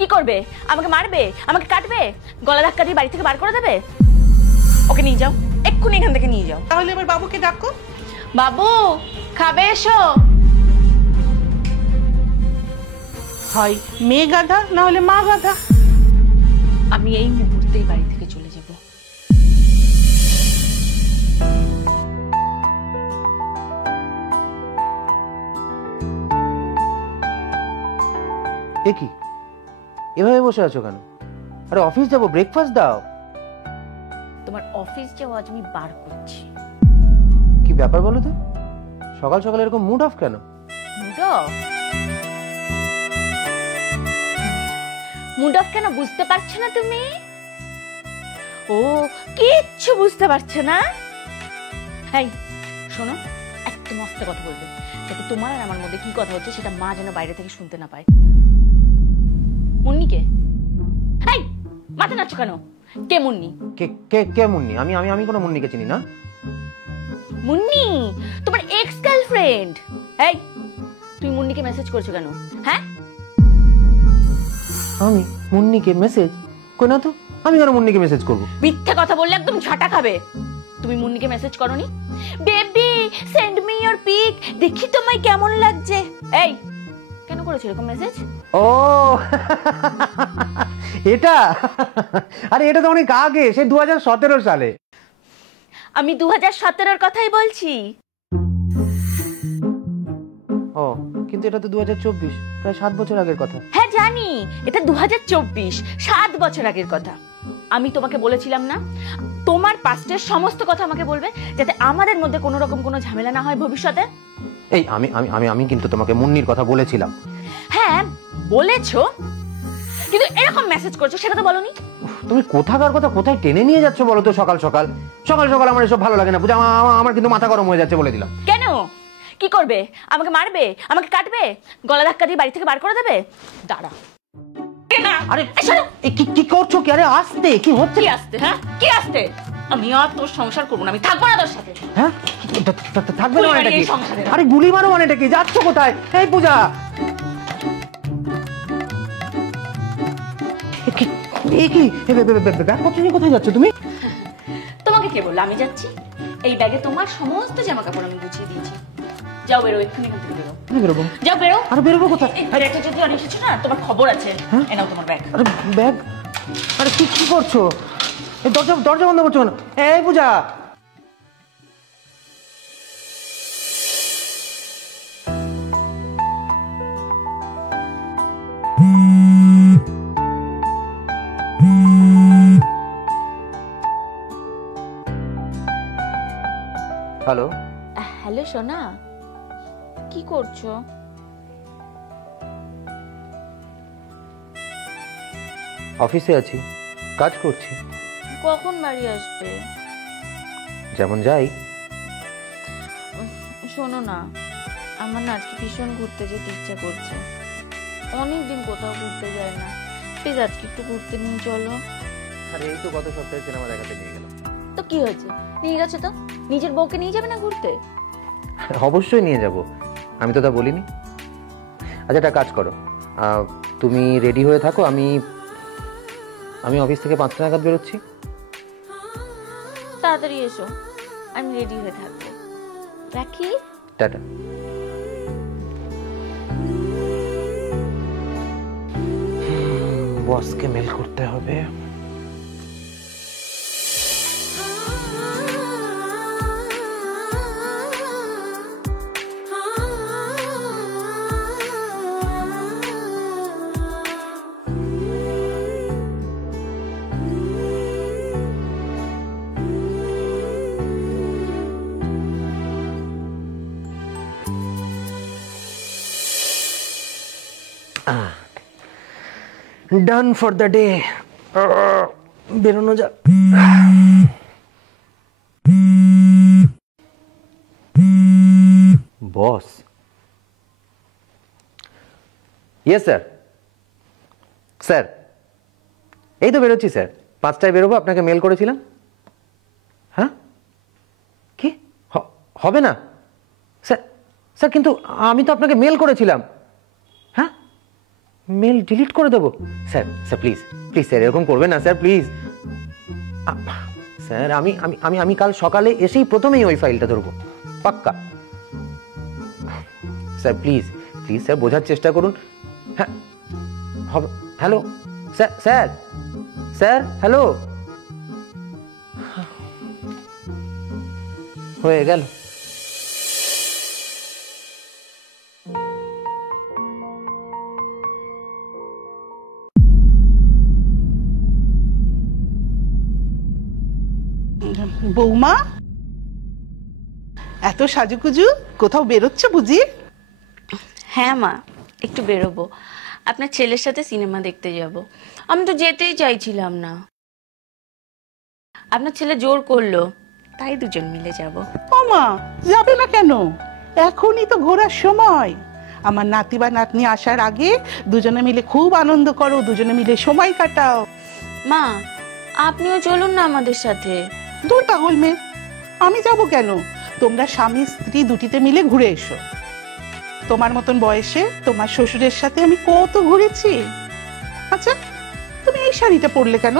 কি করবে? আমাকে মারবে, আমাকে কাটবে, গলা ধাক্কা দিয়ে বাড়ি থেকে বার করে দেবে? ওকে নিয়ে যাও, এক্ষুনি এখান থেকে নিয়ে যাও। তাহলে এবার বাবুকে ডাকো। বাবু খাবে এসো। হয় মেয়ে গাধা না হলে মা গাধা। আমি এই মুহূর্তেই বাড়ি থেকে চলে যাব। এ কি এভাবে বসে আছো কেন? আরে অফিস যাবো, ব্রেকফাস্ট দাও। তোমার অফিস যাও আজ আমি বার করছি। কি ব্যাপার বলো তো? সকাল সকাল এরকম মুড অফ কেন? মুড অফ কেন বুঝতে পারছো না তুমি? ও কিচ্ছু বুঝতে পারছো না? এই শোনো, একদম আস্তে কথা বলবে, যাতে তোমার আর আমার মধ্যে কি কথা হচ্ছে সেটা মা যেন বাইরে থেকে শুনতে না পায়। মুন্নিকে? এই মাথা নাচছো কেন? কে মুন্নি? কে কে কে মুন্নি? আমি আমি আমি কোনো মুন্নিকে চিনি না। মুন্নি তোমার এক্স গার্লফ্রেন্ড। এই তুমি মুন্নিকে মেসেজ করছো কেন? হ্যাঁ আমি মুন্নিকে মেসেজ কই না তো। আমি কেন মুন্নিকে মেসেজ করব? মিথ্যা কথা বললে একদম ঝাঁটা খাবে। তুমি মুন্নিকে মেসেজ করনি? Baby send me your pic, দেখি তোমায় কেমন লাগছে। এই কেন করেছো এরকম মেসেজ? ও এটা, আরে এটা তো অনেক আগে, সে 2017 সালে। আমি 2017-এর কথাই বলছি। ও কিন্তু এটা তো 2024, প্রায় 7 বছর আগের কথা। হ্যাঁ জানি, এটা 2024, 7 বছর আগের কথা। আমি তোমাকে বলেছিলাম না তোমার পাস্টের সমস্ত কথা আমাকে বলবে, যাতে আমাদের মধ্যে কোনো রকম কোনো ঝামেলা না হয় ভবিষ্যতে। এই আমি আমি আমি আমি কিন্তু তোমাকে মুন্নির কথা বলেছিলাম। হ্যাঁ বলেছো, কিন্তু এরকম মেসেজ করছো সেটা তো বলনি। তুমি কোথাকার কথা কোথায় টেনে নিয়ে যাচ্ছ বলো তো? সকাল সকাল সকাল সকাল আমার এসব ভালো লাগে না পূজা। আমার কিন্তু মাথা গরম হয়ে যাচ্ছে বলে দিলাম। কেন? কি করবে? আমাকে মারবে, আমাকে কাটবে, গলা ধাক্কা দিয়ে বাড়ি থেকে বার করে দেবে? দাঁড়া। আরে কি করছো কি? আরে আস্তে, কি হচ্ছে? কি আসতে? হ্যাঁ কি আসতে? আমি আর তোর সংসার করবো না, আমি থাকবো না তোর সাথে। হ্যাঁ থাকবে না মানেটা কি? সংসারে আরে গুলি মারো মানেটা কি? যাচ্ছ কোথায়? এই পূজা কোথায় যাচ্ছ তুমি? তোমাকে কে বললো আমি যাচ্ছি? এই ব্যাগে তোমার সমস্ত জামা কাপড় আমি গুছিয়ে দিয়েছি। যাও বেরো, এক্ষুনি এখান থেকে বেরো। বেরোবো? যাও বেরো। আরে বেরোবো কোথায়? এটা যদি আর এসেছো না তোমার খবর আছে। এনাও তোমার ব্যাগ। আরে ব্যাগ? আরে কি করছো? এই দরজা বন্ধ করছো কেন? এই পূজা হ্যালো। হ্যালো সোনা, কি করছো? অফিসে আছি, কাজ করছি। কখন বাড়ি আসবে? যেমন যাই। শোনো না, আমার না আজকে ভীষণ ঘুরতে যেতে ইচ্ছা করছে। অনেকদিন কোথাও ঘুরতে যায় না, প্লিজ আজকে একটু ঘুরতে নিয়ে চলো। আরে এই তো গত সপ্তাহে সিনেমা দেখাতে নিয়ে গেলাম। তো কি হয়েছে? নিয়ে গেছে তো, নিজের বউকে নিয়ে যাবে না ঘুরতে? অবশ্যই নিয়ে যাব, আমি তো তা বলিনি। আচ্ছা একটা কাজ করো, তুমি রেডি হয়ে থাকো, আমি অফিস থেকে 5টা নাগাদ বেরোচ্ছি। তাড়াতাড়ি এসো, আমি রেডি হয়ে থাকবো। রাখি, টাটা। বসকে মেল করতে হবে। Done for the day. বেরোনো যাক। বস? Yes sir. স্যার এই তো বেরোচ্ছি স্যার, 5টায় বেরোবো, আপনাকে মেল করেছিলাম। হ্যাঁ কি হবে না স্যার? স্যার কিন্তু আমি তো আপনাকে মেল করেছিলাম। হ্যাঁ মেল ডিলিট করে দেবো? Sir sir please please sir, এরকম করবেন না স্যার, প্লিজ। স্যার আমি আমি আমি আমি কাল সকালে এসেই প্রথমেই ওই ফাইলটা ধরবো, পাক্কা। স্যার প্লিজ প্লিজ স্যার, বোঝার চেষ্টা করুন। হ্যাঁ হবে। Hello sir, sir sir hello, হয়ে গেল। বৌমা, এত সাজুকুজু, কোথাও বেরোচ্ছ বুঝি? হ্যাঁ মা, একটু বেরোবো, আপনার ছেলের সাথে সিনেমা দেখতে যাব। আমি তো যেতেই চাইছিলাম না, আপনার ছেলে জোর করলো, তাই দুজন মিলে যাব। বৌমা যাবে না কেন? এখনই তো ঘোরার সময়। আমার নাতি বা নাতনি আসার আগে দুজনে মিলে খুব আনন্দ করো, দুজনে মিলে সময় কাটাও। মা আপনিও চলুন না আমাদের সাথে। দূর পাগল মেয়ে, আমি যাব কেন? তোমরা স্বামী স্ত্রী দুটিতে মিলে ঘুরে এসো। তোমার মতন বয়সে তোমার শ্বশুরের সাথে আমি কত ঘুরেছি। আচ্ছা, তুমি এই শাড়িটা পরলে কেন?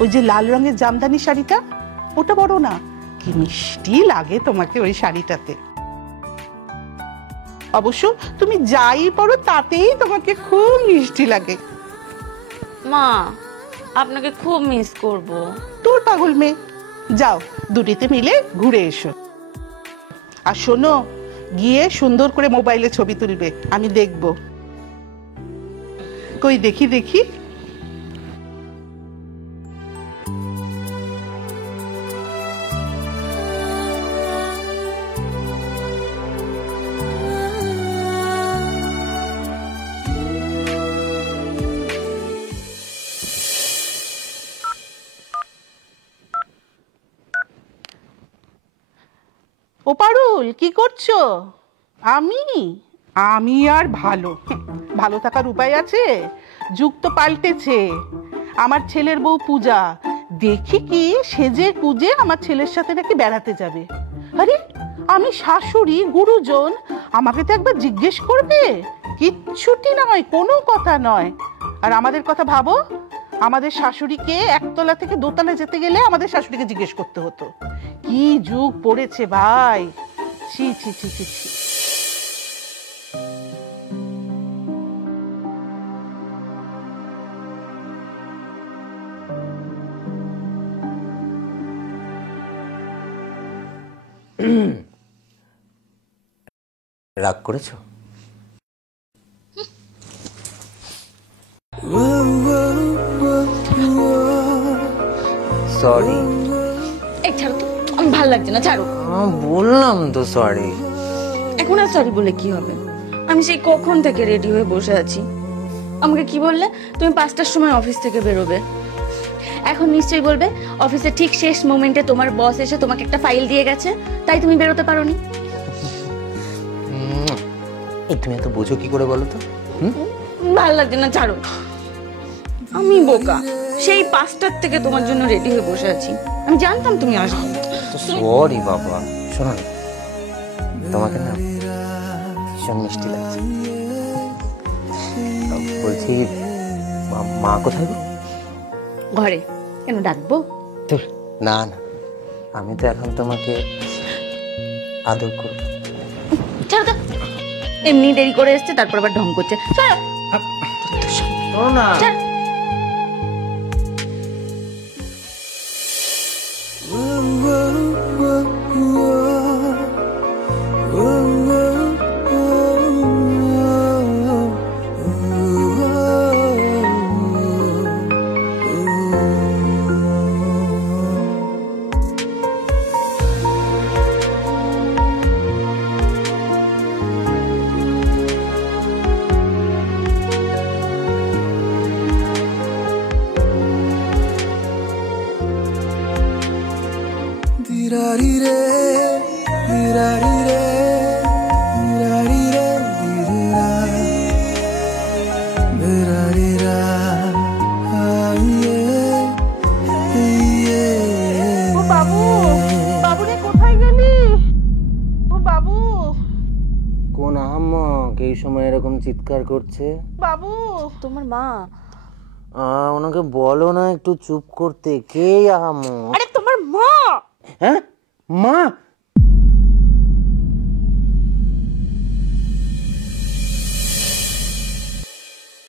ওই যে লাল রঙের জামদানি শাড়িটা, ওটা বড় না, কি মিষ্টি লাগে তোমাকে ওই শাড়িটাতে। অবশ্য তুমি যাই পরো তাতেই তোমাকে খুব মিষ্টি লাগে। মা আপনাকে খুব মিস করব। তোর পাগল মেয়ে, যাও দুটিতে মিলে ঘুরে এসো। আর শোনো, গিয়ে সুন্দর করে মোবাইলে ছবি তুলবে, আমি দেখব। কই দেখি দেখি। ও পারুল, কি করছো? আমি আমি আর ভালো ভালো থাকার উপায় আছে? যুগ তো পাল্টেছে। আমার ছেলের বউ পূজা, দেখি কি সেজে গুজে আমার ছেলের সাথে নাকি বেড়াতে যাবে। আরে আমি শাশুড়ি, গুরুজন, আমাকে তো একবার জিজ্ঞেস করবে? কিচ্ছুটি নয়, কোনো কথা নয়। আর আমাদের কথা ভাবো, আমাদের শাশুড়িকে একতলা থেকে দোতলা যেতে গেলে আমাদের শাশুড়িকে জিজ্ঞেস করতে হতো। কি যুগ পড়েছে ভাই, ছি ছি ছি ছি ছি। রাগ করেছো? সরি। এই ছাড়ো তো, আমার ভালো লাগছে না, ছাড়ো। বললাম তো সরি। এখন আর সরি বলে কি হবে? আমি সেই কখন থেকে রেডি হয়ে বসে আছি। আমাকে কি বললে? তুমি 5টার সময় অফিস থেকে বেরোবে। এখন নিশ্চয়ই বলবে অফিসে ঠিক শেষ মোমেন্টে তোমার বস এসে তোমাকে একটা ফাইল দিয়ে গেছে, তাই তুমি বেরোতে পারোনি। তুমি এত বোঝো কি করে বলো তো? ভালো লাগছে না, ছাড়ো। আমি বোকা, সেই 5টার থেকে তোমার জন্য রেডি হয়ে বসে আছি। আমি জানতাম তুমি আসবে। সরি বাবা। শোনো না, তোমাকে না ভীষণ মিষ্টি লাগছে। বলছি, মা কোথায় গো? ঘরে। কেন ডাকবো? না না, আমি তো এখন তোমাকে আদর করব। ছাড়ো তো, এমনি দেরি করে এসছে, তারপর আবার ঢং করছে। শোনো না। চিৎকার করছে? বাবু, তোমার মা। ওনাকে বলো না একটু চুপ করতে। কে আহামো? আরে তোমার মা। হ্যাঁ, মা?